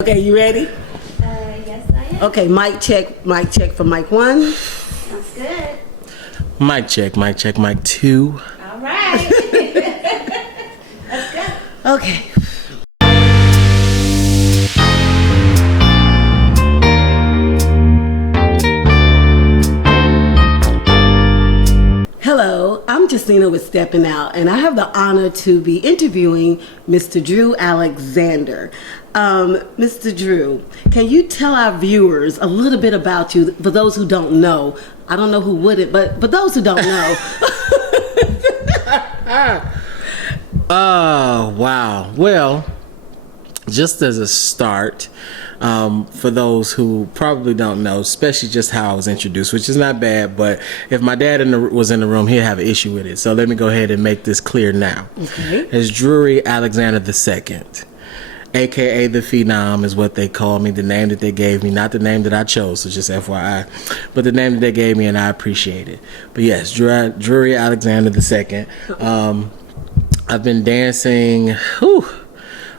Okay, you ready? Yes, I am. Okay, mic check for mic 1. Sounds good. Mic check, mic 2. All right. Let's go. Okay. Hello, I'm Justina with Stepping Out, and I have the honor to be interviewing Mr. Drewry Alexander. Mr. Drew, can you tell our viewers a little bit about you, for those who don't know? I don't know who wouldn't, but those who don't know. Oh, wow. Well, just as a start, for those who probably don't know, especially just how I was introduced, which is not bad, but if my dad was in the room, he'd have an issue with it. So let me go ahead and make this clear now. Okay. It's Drewry Alexander II, aka the Phenom is what they call me, the name that they gave me, not the name that I chose, so just FYI, but the name that they gave me, and I appreciate it. But yes, Drewry Alexander II. I've been dancing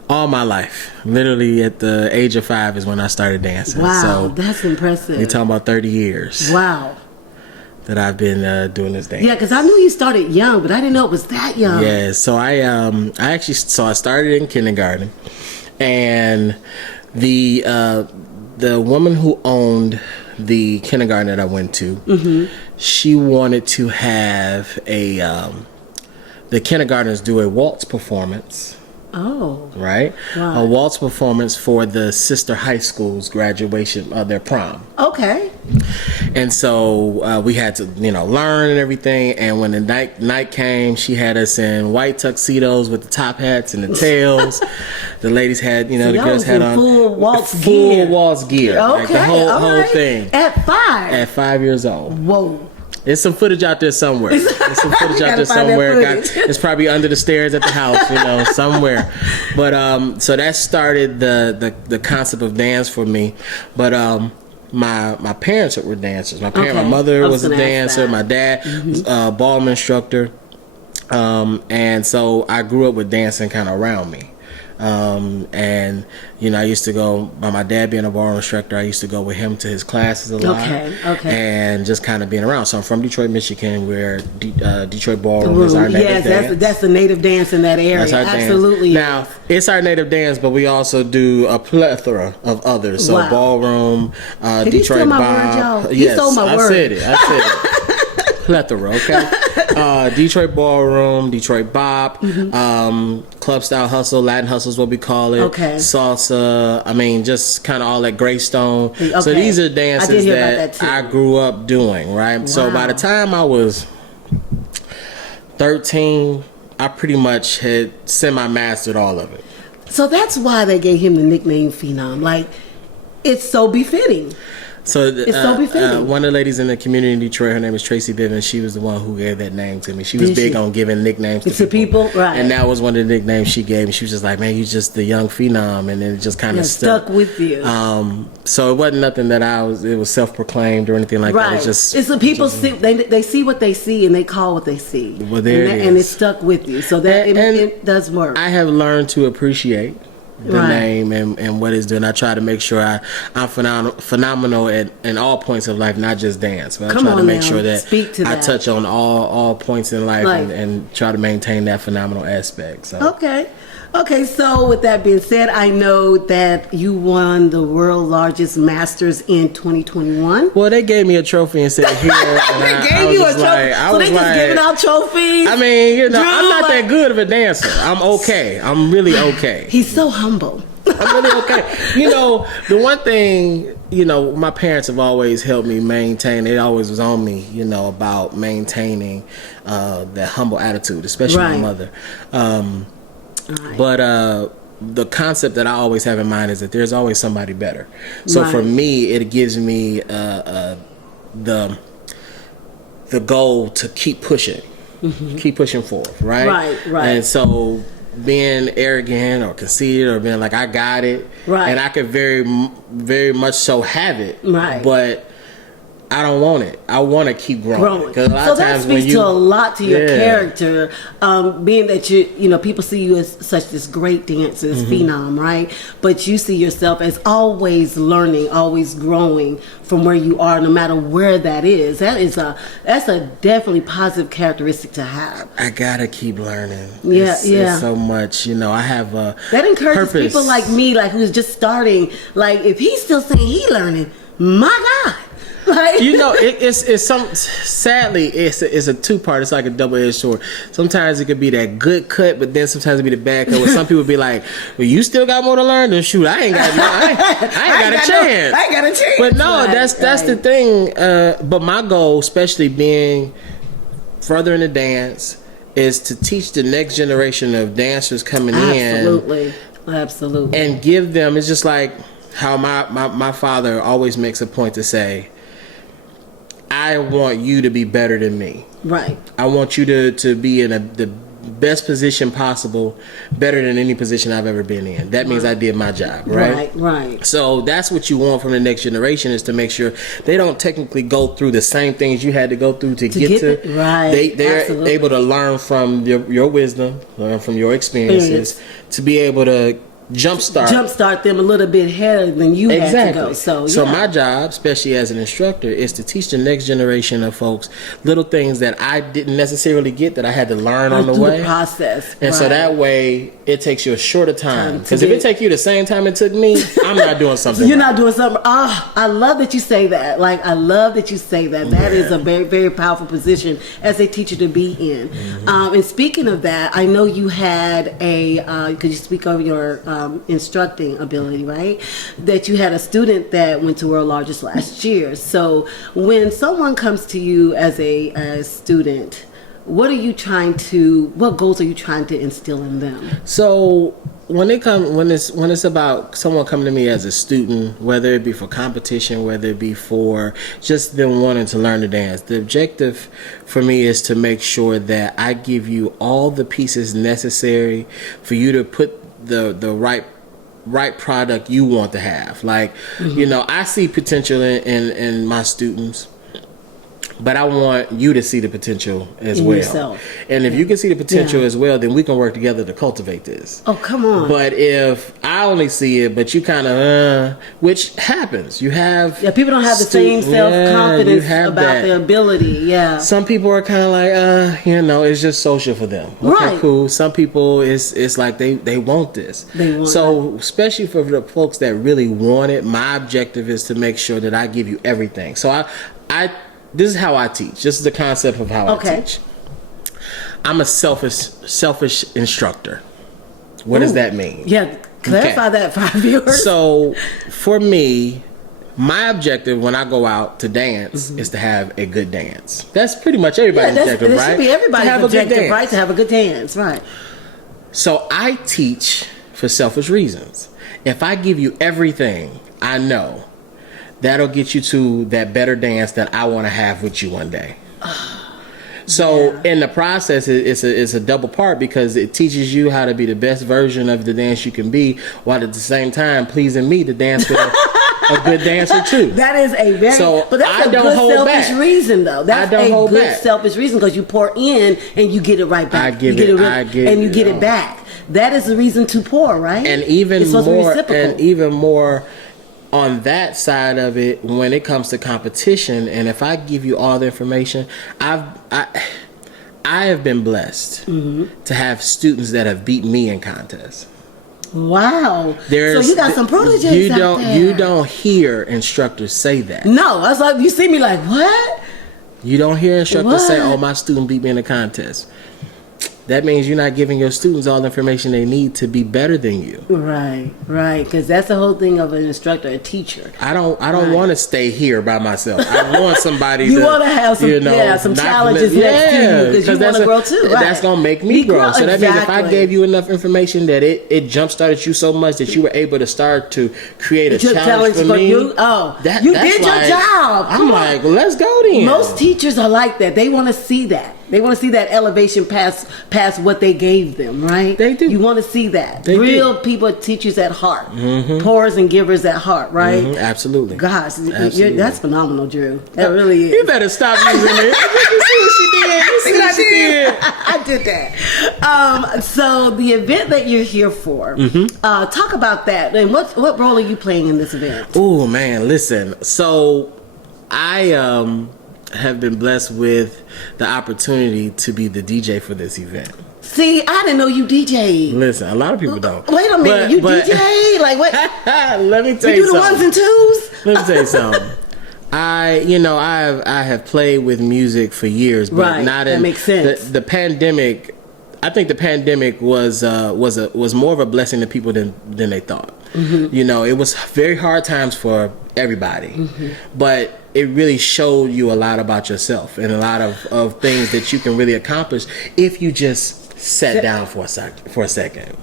all my life. Literally at the age of 5 is when I started dancing. Wow, so that's impressive. You're talking about 30 years. Wow. That I've been doing this dance. Yeah, because I knew you started young, but I didn't know it was that young. Yeah, so I started in kindergarten, and the woman who owned the kindergarten that I went to, she wanted to have the kindergartners do a waltz performance. Oh. Right? Wow. A waltz performance for the sister high school's graduation, their prom. Okay. And so we had to, learn and everything. And when the night came, she had us in white tuxedos with the top hats and the tails. The ladies had, the girls had on full waltz gear. Okay, like the whole thing. At 5? At 5 years old. Whoa. There's some footage out there somewhere. It's probably under the stairs at the house, somewhere. But so that started the concept of dance for me. But my parents were dancers. My mother was a dancer. My dad was a ballroom instructor. And so I grew up with dancing kind of around me. And I used to go, by my dad being a ballroom instructor, I used to go with him to his classes a lot. Okay. And just kind of being around. So I'm from Detroit, Michigan, where Detroit ballroom is our native dance. That's the native dance in that area. That's our Absolutely. Dance. Now, it's our native dance, but we also do a plethora of others. So ballroom, Did Detroit you steal my bop. word, y'all? Yes, you stole my word. I said it. Plethora, okay? Detroit ballroom, Detroit bop, club style hustle, Latin hustle is what we call it. Okay. Salsa, just kind of all that Greystone. Okay. So these are dances that I grew up doing, right? Wow. So by the time I was 13, I pretty much had semi-mastered all of it. So that's why they gave him the nickname Phenom. Like, it's so befitting. So it's so befitting. One of the ladies in the community in Detroit, her name is Tracy Bivens. She was the one who gave that name to me. She was big on giving nicknames to people. Right. And that was one of the nicknames she gave me. She was just like, man, you just the young phenom. And then it just kind of stuck with you. So it wasn't nothing that it was self-proclaimed or anything like that. It was just, it's the people see, they see what they see and they call what they see. Well, there it is. And it stuck with you. So that it does work. I have learned to appreciate the name and what it's doing. I try to make sure I'm phenomenal in all points of life, not just dance. But I try to make sure that I touch on all points in life and try to maintain that phenomenal aspect. So. Okay, so with that being said, I know that you won the world's largest Masters in 2021. Well, they gave me a trophy and said here. And they gave you a trophy. So they just giving out trophies? I'm not that good of a dancer. I'm okay. I'm really okay. He's so humble. I'm really okay. The one thing, my parents have always helped me maintain. It always was on me, about maintaining that humble attitude, especially my mother. But the concept that I always have in mind is that there's always somebody better. So for me, it gives me the goal to keep pushing, keep pushing forward, right? Right. And so being arrogant or conceited or being like I got it, and I could very, very much so have it, but I don't want it. I want to keep growing. Because a lot So of that times speaks when to a lot to your Yeah. character, being that you know, people see you as such this great dancer, Mm-hmm. phenom, right? But you see yourself as always learning, always growing from where you are, no matter where that is. That's a definitely positive characteristic to have. I gotta keep learning. Yeah, It's so much. You know, I have a That encourages purpose. people like me, like who's just starting. Like if he's still saying he learning, my God. Like, You know, it's some. Sadly, it's a two-part. It's like a double-edged sword. Sometimes it could be that good cut, but then sometimes it be the bad cut. Where some people be like, "Well, you still got more to learn." Then shoot, I ain't got a chance. I ain't got a chance. But no, Right, that's the thing. But my goal, especially being further in the dance, is to teach the next generation of dancers coming in, Absolutely. and give them. It's just like how my father always makes a point to say, I want you to be better than me. Right. I want you to be in the best position possible, better than any position I've ever been in. That means I did my job, right? Right. So that's what you want from the next generation, is to make sure they don't technically go through the same things you had to go through to get to. Right. They're Absolutely. able to learn from your wisdom, learn from your experiences, to be able to jumpstart them a little bit ahead than you had to go. So my job, especially as an instructor, is to teach the next generation of folks little things that I didn't necessarily get, that I had to learn on the way. The process. And so that way it takes you a shorter time. Because if it takes you the same time it took me, I'm not doing something You're right. not doing something. Oh, I love that you say that. Like, I love that you say that. That is a very, very powerful position as a teacher to be in. And speaking of that, I know you had could you speak over your instructing ability, right? That you had a student that went to World Largest last year. So when someone comes to you as a student, what goals are you trying to instill in them? So when it's about someone coming to me as a student, whether it be for competition, whether it be for just them wanting to learn to dance, the objective for me is to make sure that I give you all the pieces necessary for you to put the right product you want to have. Like, you know, I see potential in my students, but I want you to see the potential as well. Yourself. And if you can see the potential as well, then we can work together to cultivate this. Oh, come on. But if I only see it, but you kind of, which happens, you have... Yeah, people don't have the same self-confidence about their ability. Yeah. Some people are kind of like, you know, it's just social for them. Okay, Right. cool. Some people, it's like they want this. So especially for the folks that really want it, my objective is to make sure that I give you everything. So I this is how I teach. This is the concept of how I teach. I'm a selfish instructor. What does that mean? Yeah, clarify that for our viewers. So for me, my objective when I go out to dance is to have a good dance. That's pretty much everybody's objective, right? That should be everybody's objective, right? To have a good dance, right? So I teach for selfish reasons. If I give you everything I know, that'll get you to that better dance that I want to have with you one day. So in the process, it's a double part, because it teaches you how to be the best version of the dance you can be, while at the same time pleasing me to dance with a good dancer too. That is a very but that's a good selfish reason, though. That's a good selfish reason, because you pour in and you get it right back. You get it back. That is the reason to pour, right? And even more on that side of it, when it comes to competition, and if I give you all the information, I have been blessed to have students that have beat me in contests. Wow. So you got some proteges out there. You don't hear instructors say that. No, I was like, you see me like, what? You don't hear instructors say, oh, my student beat me in a contest. That means you're not giving your students all the information they need to be better than you. Right. Because that's the whole thing of an instructor, a teacher. I don't want to stay here by myself. I want somebody you want to have some challenges next to you, because you want to grow too. Right. That's gonna make me grow. So that means if I gave you enough information that it jump started you so much that you were able to start to create a challenge for me. You did your job. I'm like, let's go then. Most teachers are like that. They want to see that. They want to see that elevation past what they gave them, right? They do. You want to see that. They Real do. people, teachers at heart. Pourers and givers at heart, right? Absolutely. Gosh, Absolutely. That's phenomenal, Drew. That really is. You better stop using it. You see what she did? You see what she did? I did that. So the event that you're here for, talk about that. And what role are you playing in this event? Oh man, listen. So I have been blessed with the opportunity to be the DJ for this event. See, I didn't know you DJ. Listen, a lot of people don't. Wait a minute, you DJ? Like what? Let me tell you You do the something. ones and twos? Let me tell you something. I have played with music for years, but Right, not that in makes sense. The pandemic. I think the pandemic was more of a blessing to people than they thought. You know, it was very hard times for everybody, but it really showed you a lot about yourself and a lot of things that you can really accomplish if you just sat down for a second.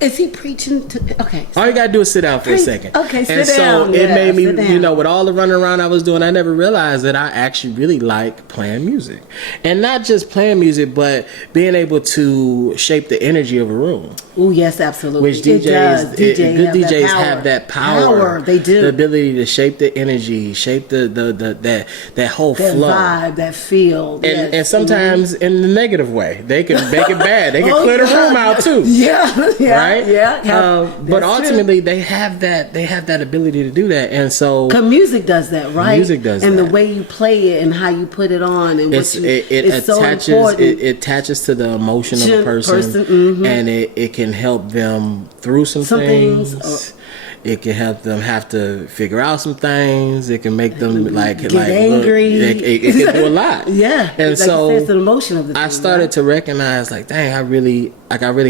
Is he preaching to? Okay. All you gotta do is sit down for a second. Okay, sit and down. so it Yeah, made me, sit down. you know, with all the running around I was doing, I never realized that I actually really like playing music. And not just playing music, but being able to shape the energy of a room. Oh yes, absolutely. Which It does. good have DJs that power. have that power. They do. The ability to shape the energy, shape that whole That flow. vibe, that feel. And, yes. and sometimes in the negative way. They can make it bad. They can clear the room out too. Yeah, yeah, Right? yeah. But ultimately, they have that ability to do that, and so Cause music does that, right? Music does and that. the way you play it and how you put it on, and it it's so attaches important. it attaches to the emotion of a person, and it can help them through some things. It can help them have to figure out some things. It can make them Get angry. It can do a lot. Yeah, and like so you said, it's the emotion of the I thing, started right? to recognize, like, dang, I really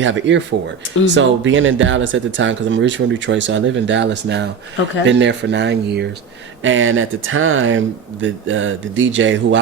have an ear for it. So being in Dallas at the time, because I'm originally from Detroit, so I live in Dallas now. Okay. Been there for 9 years, and at the time, the DJ who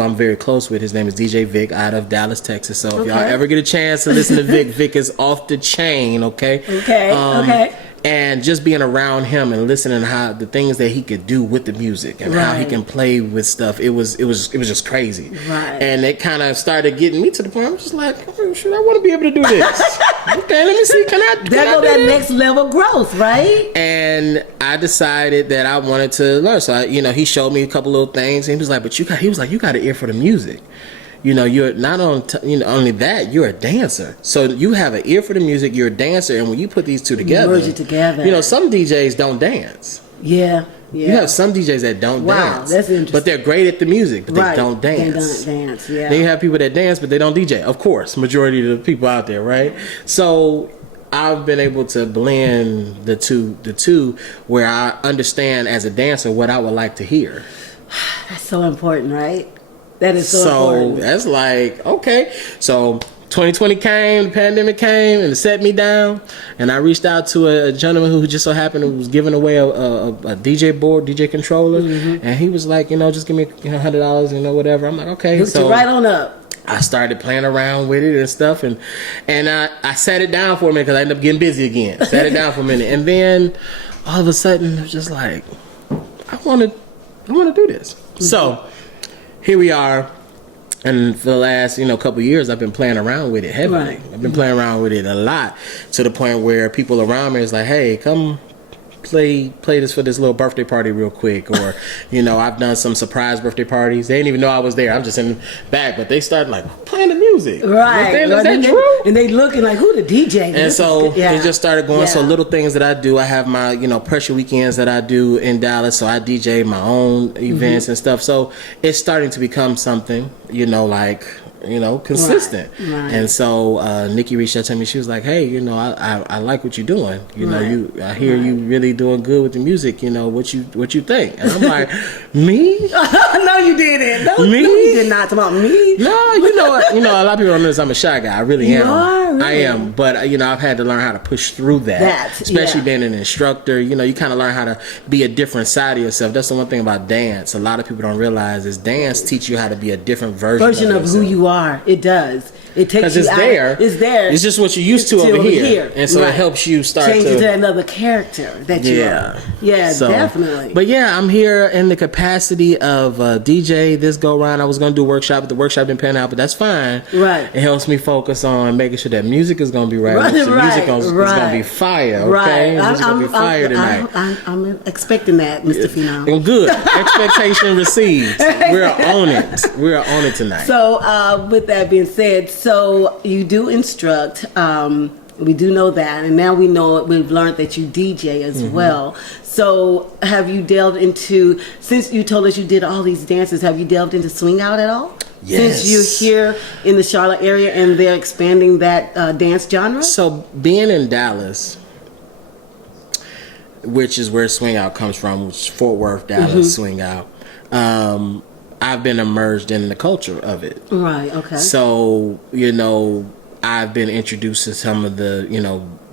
I'm very close with, his name is DJ Vic out of Dallas, Texas. So if y'all ever get a chance to listen to Vic, Vic is off the chain. Okay. Okay. And just being around him and listening to how the things that he could do with the music and how he can play with stuff, it was just crazy. Right. And it kind of started getting me to the point I'm just like, oh, shit, I want to be able to do this. Okay, let me see. Can I do that this? next level growth, right? And I decided that I wanted to learn. So he showed me a couple little things, and he was like, he was like, you got an ear for the music. You know, you're not only that, you're a dancer. So you have an ear for the music, you're a dancer, and when you put these two together, merge it together. You know, some DJs don't dance. Yeah. You have some DJs that don't dance. That's interesting. But they're great at the music, but Right. they don't dance. They don't dance, yeah. Then you have people that dance, but they don't DJ. Of course, majority of the people out there, right? So I've been able to blend the two where I understand as a dancer what I would like to hear. That's so important, right? That is so important. That's like, okay. So 2020 came, the pandemic came, and it set me down. And I reached out to a gentleman who just so happened who was giving away a DJ board, DJ controller. And he was like, just give me $100, whatever. I'm like, okay. Hooked you right on up. I started playing around with it and stuff, and I sat it down for a minute because I ended up getting busy again. Sat it down for a minute, and then all of a sudden it was just like, I want to do this. So here we are, and for the last couple of years, I've been playing around with it heavily. Right. I've been playing around with it a lot, to the point where people around me is like, "Hey, come play this for this little birthday party real quick," or I've done some surprise birthday parties. They didn't even know I was there. I'm just in the back, but they started like playing the music. Right. Is that Drew? And they looking like, who the DJ? And so it just started going. So little things that I do. I have my pressure weekends that I do in Dallas. So I DJ my own events and stuff. So it's starting to become something, consistent. Right. And so Nikki reached out to me. She was like, "Hey, I like what you're doing. I hear you really doing good with the music. What you think?" And I'm like, "Me? No, you didn't. No, Me? No, you did not. Talk about me. No, a lot of people don't know this. I'm a shy guy. I really am. You are? Really? I am. But I've had to learn how to push through that. Especially being an instructor. You kind of learn how to be a different side of yourself. That's the one thing about dance. A lot of people don't realize is dance teach you how to be a different version of who yourself. you are. It does. It takes you it's out. there. It's there. It's just what you're used to over here. And so it helps you start change to into another character that you are. Yeah, So, definitely. But yeah, I'm here in the capacity of DJ this go round. I was going to do a workshop, but the workshop didn't pan out, but that's fine. Right. It helps me focus on making sure that music is going to be right. Right, So music right, is right. going to be fire, okay? Right. Music's going to be fire tonight. I'm expecting that, Mr. Phenom. I'm good. Expectation received. We're on it. We're on it tonight. So, with that being said, so you do instruct. We do know that, and now we know we've learned that you DJ as well. So, have you delved into, since you told us you did all these dances, have you delved into swing out at all? Yes. Since you're here in the Charlotte area and they're expanding that dance genre? So, being in Dallas, which is where swing out comes from, which is Fort Worth, Dallas, swing out. I've been immersed in the culture of it. Right, okay. So, I've been introduced to some of the,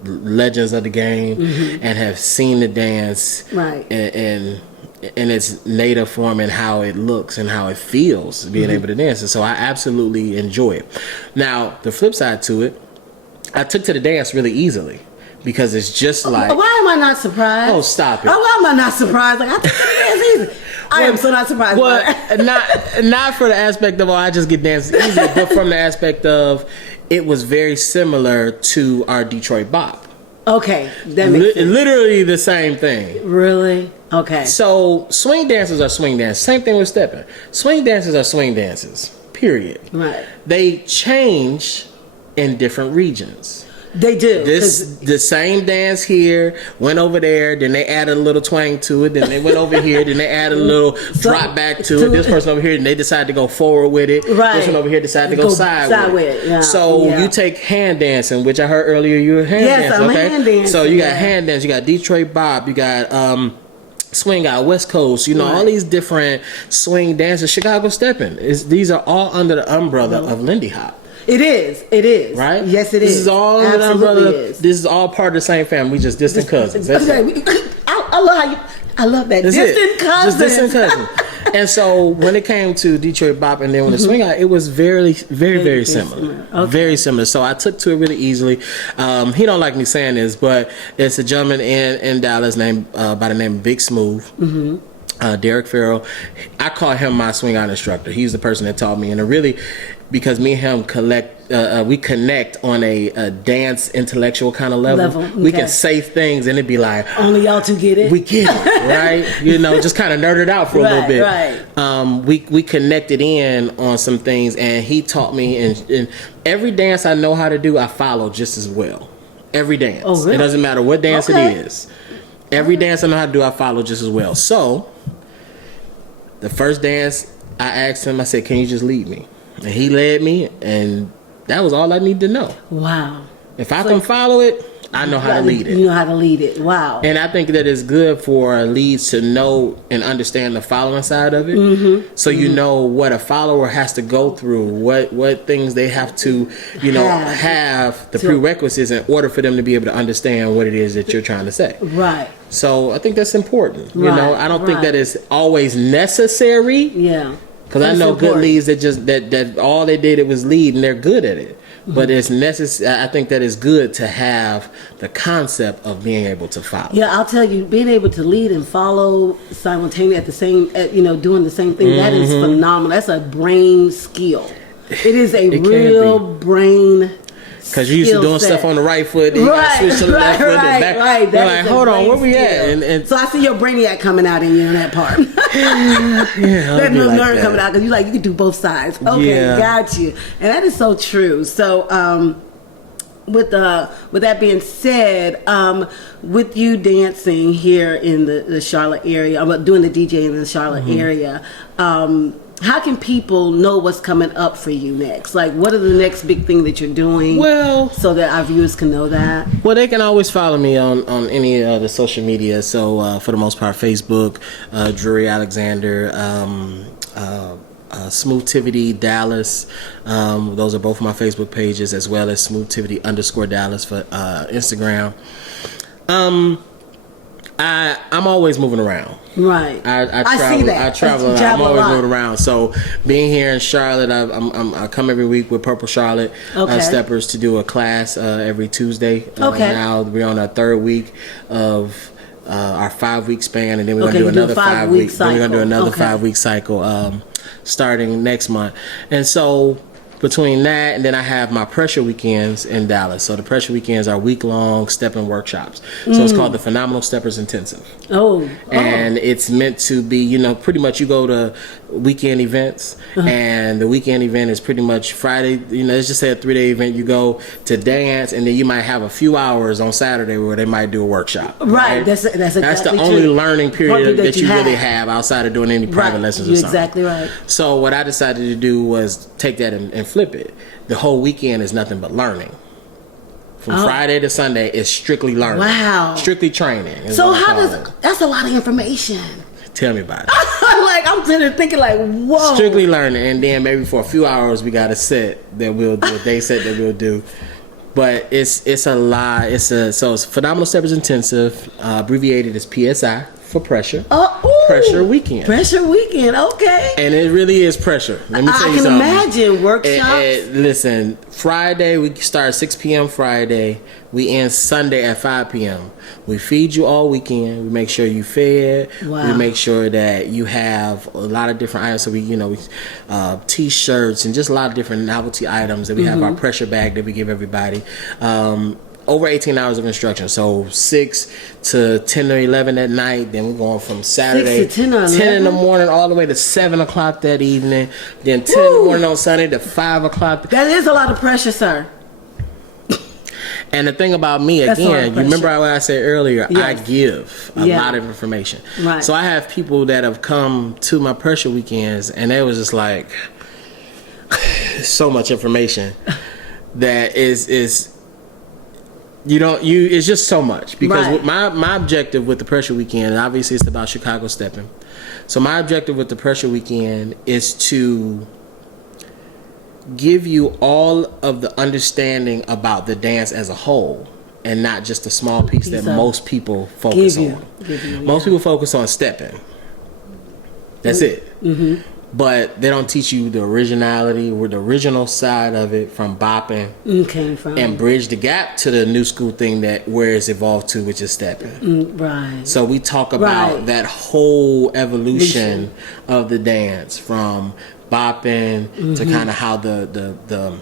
legends of the game and have seen the dance Right. in its native form and how it looks and how it feels being able to dance. And so I absolutely enjoy it. Now, the flip side to it, I took to the dance really easily. Because it's just like... Why am I not surprised? Oh, stop it. Why am I not surprised? Like, I think it's easy. I am so not surprised. Well, not for the aspect of, I just get dancing easy, but from the aspect of, it was very similar to our Detroit Bop. Okay, that makes sense. Literally the same thing. Really? Okay. So, swing dances are swing dances. Same thing with stepping. Swing dances are swing dances, period. Right. They change in different regions. They do. The same dance here went over there, then they added a little twang to it, then they went over here, then they added a little drop back to it. This person over here, and they decided to go forward with it. Right. This one over here decided to go side with it. Yeah. So you take hand dancing, which I heard earlier you were hand dancing. Yes, I'm hand dancing. So you got hand dance, you got Detroit Bop, you got swing out West Coast, all these different swing dances. Chicago stepping. These are all under the umbrella of Lindy Hop. It is. Right? Yes, it is. This is all under the umbrella. This is all part of the same family. We just distant cousins. That's it. I love how I love that. That's distant cousins. Just distant cousins. And so when it came to Detroit Bop and then when the swing out, it was very similar. Okay. Very similar. So I took to it really easily. He don't like me saying this, but it's a gentleman in Dallas named by the name of Big Smooth. Derek Farrell. I call him my swing out instructor. He's the person that taught me, and it really, because me and him we connect on a dance intellectual kind of level. Okay. We can say things and it'd be like, only y'all two get it. we get it, right? Just kind of nerded out for a little bit. Right. We connected in on some things, and he taught me, and every dance I know how to do, I follow just as well. Every dance. Oh, really? It doesn't matter what dance Okay. it is. Every dance I know how to do, I follow just as well. So, the first dance, I asked him, I said, can you just lead me? And he led me, and that was all I needed to know. Wow. If I can follow it, I know how to lead it. You know how to lead it. Wow. And I think that it's good for leads to know and understand the following side of it. So you know what a follower has to go through, what things they have to, have the prerequisites in order for them to be able to understand what it is that you're trying to say. Right. So I think that's important. Right, I don't think that it's always necessary. Yeah. Because I know good leads that all they did was lead and they're good at it. But it's necessary. I think that it's good to have the concept of being able to follow. Yeah, I'll tell you, being able to lead and follow simultaneously at the same, doing the same thing, that is phenomenal. That's a brain skill. It is a real brain. Because you're used to doing stuff on the right foot, and you got to switch to the left foot and back. Right. You're like, hold on, where we at? And so I see your brainiac coming out in you in that part. That little nerd coming out because you can do both sides. Okay, got you. And that is so true. So with that being said, with you dancing here in the Charlotte area, doing the DJing in the Charlotte area, how can people know what's coming up for you next? Like, what are the next big thing that you're doing? Well, so that our viewers can know that. Well, they can always follow me on any of the social media. So for the most part, Facebook, Drewry Alexander, Smoothtivity Dallas. Those are both of my Facebook pages, as well as Smoothtivity _Dallas for Instagram. I'm always moving around. Right. I travel. see that. I travel. You travel I'm always a lot. moving around. So being here in Charlotte, I come every week with Purple Charlotte Steppers to do a class every Tuesday. Okay. Now we're on our third week of our 5-week span, and then we're gonna do you another 5 week. Then we're gonna do another cycle. 5-week cycle starting next month. And so between that and then I have my pressure weekends in Dallas. So the pressure weekends are week-long stepping workshops. So it's called the Phenomenal Steppers Intensive. And it's meant to be, you know, pretty much you go to weekend events, and the weekend event is pretty much Friday, you know, let's just say a 3-day event. You go to dance, and then you might have a few hours on Saturday where they might do a workshop. Right. That's exactly the only true. learning period that you have. really have outside of doing any private lessons or You're something. exactly right. So what I decided to do was take that and flip it. The whole weekend is nothing but learning. From Friday to Sunday is strictly learning. Wow. Strictly training. So how does that's a lot of information. Tell me about it. I'm sitting there thinking like, whoa. Strictly learning, and then maybe for a few hours we got a set that we'll do, a day set that we'll do. But it's a lot. So it's Phenomenal Steppers Intensive, abbreviated as PSI for pressure. Pressure weekend. Pressure weekend, okay. And it really is pressure. Let me tell you something. I can imagine workshops. Listen, Friday, we start 6 p.m. Friday. We end Sunday at 5 p.m. We feed you all weekend. We make sure you fed. Wow. We make sure that you have a lot of different items. So we T-shirts and just a lot of different novelty items. That we have our pressure bag that we give everybody. Over 18 hours of instruction. So 6 to 10 or 11 at night. Then we're going from Saturday 6 to 10 or 11? 10 in the morning all the way to 7 o'clock that evening. Then 10 in the morning on Sunday to 5 o'clock. That is a lot of pressure, sir. And the thing about me, That's again, you remember what I said earlier, Yes. I give a lot of information. Right. So I have people that have come to my pressure weekends, and they was just like, so much information that is it's just so much. Because my objective with the pressure weekend, obviously it's about Chicago stepping. So my objective with the pressure weekend is to give you all of the understanding about the dance as a whole, and not just a small piece that most people focus on. Most people focus on stepping. That's it. But they don't teach you the originality or the original side of it, from bopping and bridge the gap to the new school thing where it's evolved to, which is stepping. Right. So we talk about that whole evolution of the dance, from bopping to kind of how the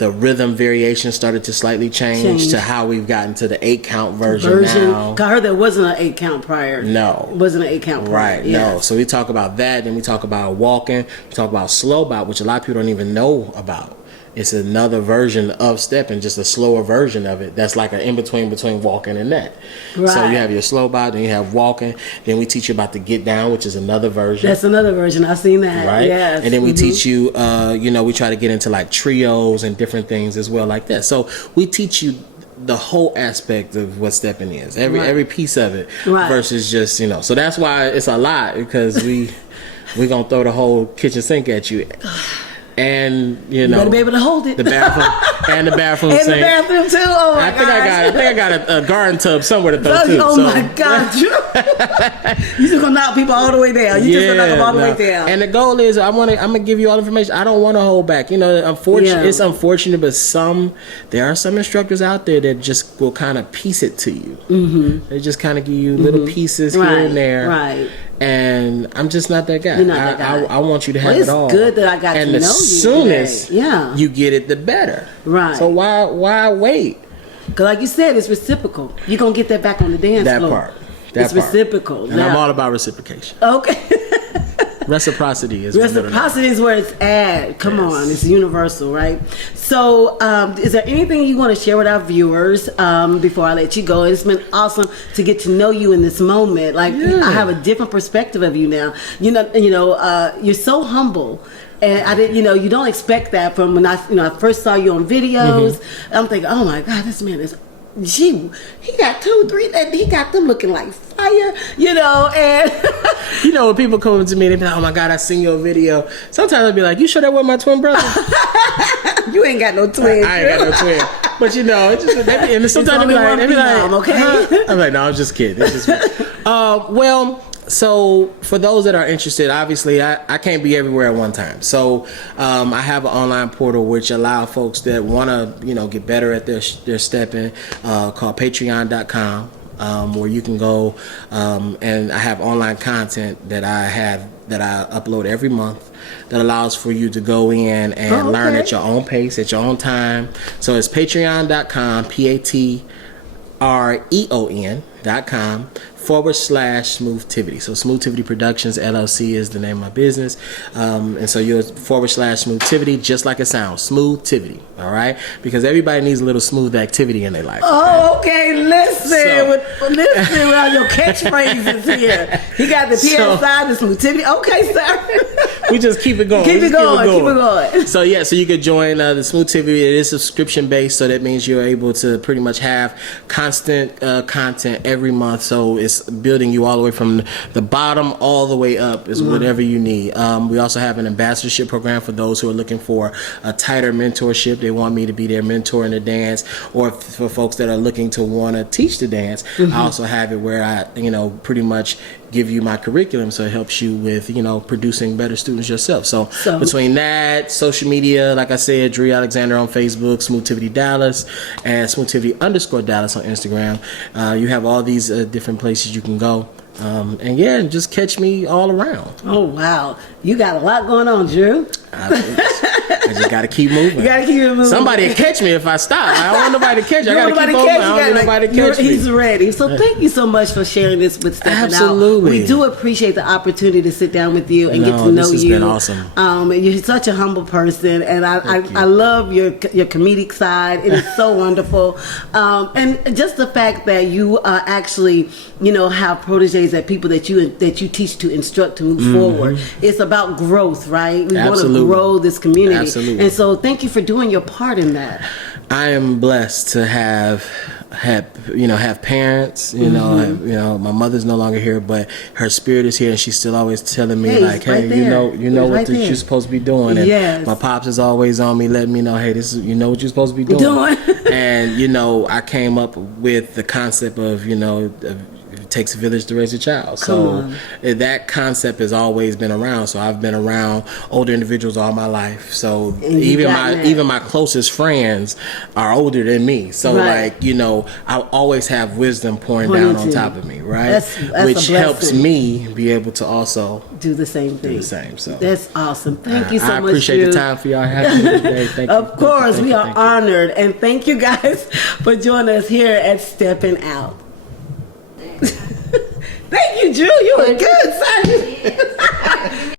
rhythm variation started to slightly change to how we've gotten to the 8-count version now. I heard there wasn't an 8-count prior. No. It wasn't an 8-count prior. Right, no. So we talk about that, then we talk about walking, we talk about slow bop, which a lot of people don't even know about. It's another version of stepping, just a slower version of it. That's like an in-between walking and that. Right. So you have your slow bop, then you have walking. Then we teach you about the get down, which is another version. That's another version. I've seen that. Right? Yes. And then we teach you, we try to get into like trios and different things as well like that. So we teach you the whole aspect of what stepping is. Every piece of it versus just, So that's why it's a lot, because we're going to throw the whole kitchen sink at you. And you better be able to hold it. The bathroom and the bathroom and sink. the bathroom too. Oh my I think I got a garden tub somewhere to throw too. Oh my God! You just gonna knock people all the way down. You just gonna knock them all the way down. And the goal is, I'm gonna give you all the information. I don't want to hold back. It's unfortunate, but there are some instructors out there that just will kind of piece it to you. They just kind of give you little pieces here and there. Right. And I'm just not that guy. You're not that guy. I want you to have it all. It's good that I got to know you. And as soon as you get it, the better. Right. So why wait? Because like you said, it's reciprocal. You're going to get that back on the dance floor. It's reciprocal. And I'm all about reciprocation. Okay. Reciprocity is where it's at. Come on, it's universal, right? So, is there anything you want to share with our viewers before I let you go? It's been awesome to get to know you in this moment. I have a different perspective of you now. You're so humble. And I didn't, you don't expect that from when I first saw you on videos. I'm thinking, oh my God, this man is. He got 2, 3, and he got them looking like fire, and when people come to me, they be like, oh my God, I seen your video. Sometimes I'll be like, you sure that wasn't my twin brother? You ain't got no twin. I ain't got no twin. But you know, it's just, and sometimes they be like, okay? Huh? I'm like, no, I'm just kidding. It's just well. So for those that are interested, obviously I can't be everywhere at one time. So I have an online portal which allow folks that want to get better at their stepping called Patreon.com. Where you can go and I have online content that I upload every month that allows for you to go in and learn at your own pace, at your own time. So it's patreon.com, patreon.com/smoothtivity. So Smoothtivity Productions LLC is the name of my business. And so you're /smoothtivity, just like it sounds, Smoothtivity. All right? Because everybody needs a little smooth activity in their life. Oh, okay. Listen with your catchphrases here. He got the PSI, the Smoothtivity. Okay, sir. We just keep it going. Keep it going. So yeah, so you could join the Smoothtivity. It is subscription based, so that means you're able to pretty much have constant content every month. So it's building you all the way from the bottom all the way up is whatever you need. We also have an ambassadorship program for those who are looking for a tighter mentorship. They want me to be their mentor in the dance, or for folks that are looking to want to teach the dance. I also have it where I pretty much give you my curriculum, so it helps you with producing better students yourself. So between that, social media, like I said, Drewry Alexander on Facebook, Smoothtivity Dallas, and Smoothtivity_Dallas on Instagram. You have all these different places you can go. And just catch me all around. Oh wow, you got a lot going on, Drew. I just gotta keep moving. You gotta keep it moving. Somebody will catch me if I stop. I don't want nobody to catch me. I gotta keep moving. I don't want nobody to catch me. He's ready. So thank you so much for sharing this with Stepping Absolutely. Out. We do appreciate the opportunity to sit down with you and get to know this has you. Been awesome. You're such a humble person, and I love your comedic side. It is so wonderful, and just the fact that you actually have proteges, that people that you teach to instruct to move forward. It's about growth, right? We want to grow this community. Absolutely. And so thank you for doing your part in that. I am blessed to have parents. My mother's no longer here, but her spirit is here, and she's still always telling me what you're supposed to be doing. And my pops is always on me, letting me know, hey, this is what you're supposed to be doing. And I came up with the concept of it takes a village to raise a child. So that concept has always been around. So I've been around older individuals all my life. So even my closest friends are older than me. So I always have wisdom pouring down on top of me, right? That's which helps me be able to also do the same thing. So that's awesome. Thank you so much. I appreciate the time for y'all having me today. Thank you. Of course, we are honored, and thank you guys for joining us here at Stepping Out. Thank you, Drew. You were good, son.